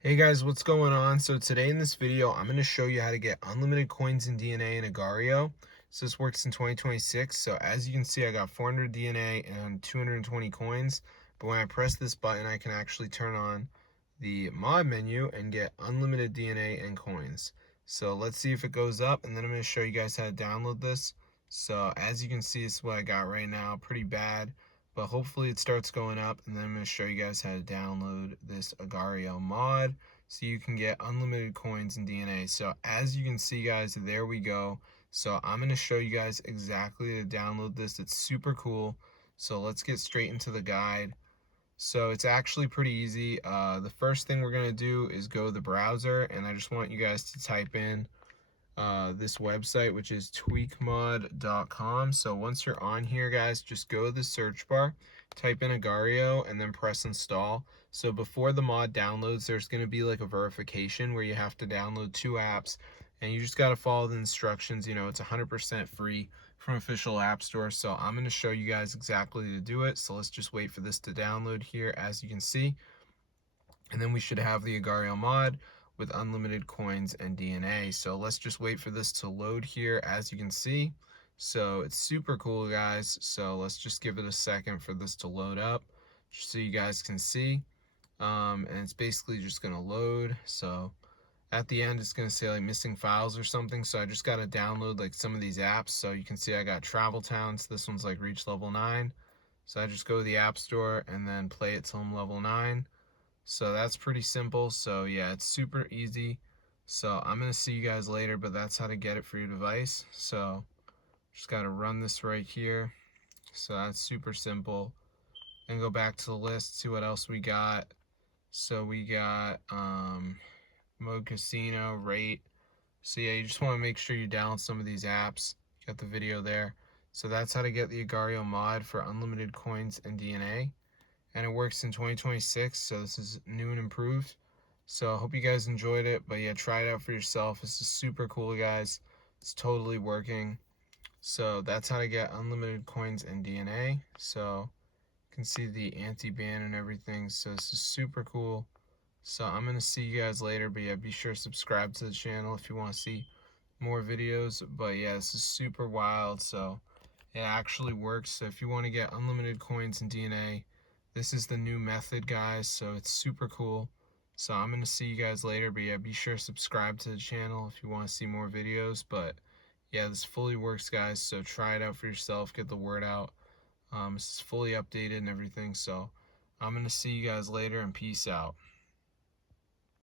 Hey guys, what's going on? So today in this video, I'm going to show you how to get unlimited coins in DNA in Agario. So this works in 2026. So as you can see, I got 400 DNA and 220 coins. But when I press this button, I can actually turn on the mod menu and get unlimited DNA and coins. So let's see if it goes up, and then I'm going to show you guys how to download this. So as you can see, this is what I got right now. Pretty bad, but hopefully it starts going up, and then I'm going to show you guys how to download this Agario mod so you can get unlimited coins in DNA. So as you can see guys, there we go. So I'm going to show you guys exactly to download this. It's super cool. So let's get straight into the guide. So it's actually pretty easy. The first thing we're going to do is go to the browser, and I just want you guys to type in this website, which is tweakmod.com. So once you're on here guys, just go to the search bar, type in Agario, and then press install. So before the mod downloads, there's going to be like a verification where you have to download 2 apps, and you just got to follow the instructions. It's 100% free from official app store. So I'm going to show you guys exactly to do it. So let's just wait for this to download here, as you can see, and then we should have the Agario mod with unlimited coins and DNA. So let's just wait for this to load here, as you can see. So it's super cool guys. So let's just give it a second for this to load up just so you guys can see. And it's basically just gonna load. So at the end it's gonna say like missing files or something. So I just gotta download like some of these apps. So you can see I got Travel Towns. This one's like reach level 9. So I just go to the app store and then play it till I'm level 9. So that's pretty simple. So yeah, it's super easy. So I'm going to see you guys later, but that's how to get it for your device. So just got to run this right here. So that's super simple. And go back to the list, see what else we got. So we got mode casino, rate. So yeah, you just want to make sure you download some of these apps. Got the video there. So that's how to get the Agario mod for unlimited coins and DNA, and it works in 2026, so this is new and improved. So I hope you guys enjoyed it, but yeah, try it out for yourself. This is super cool guys. It's totally working. So that's how to get unlimited coins and DNA. So you can see the anti-ban and everything. So this is super cool. So I'm gonna see you guys later, but yeah, be sure to subscribe to the channel if you want to see more videos. But yeah, this is super wild. So it actually works. So if you want to get unlimited coins and DNA, this is the new method guys. So it's super cool. So I'm going to see you guys later, but yeah, be sure to subscribe to the channel if you want to see more videos. But yeah, this fully works guys, so try it out for yourself, get the word out. This is fully updated and everything. So I'm going to see you guys later, and peace out.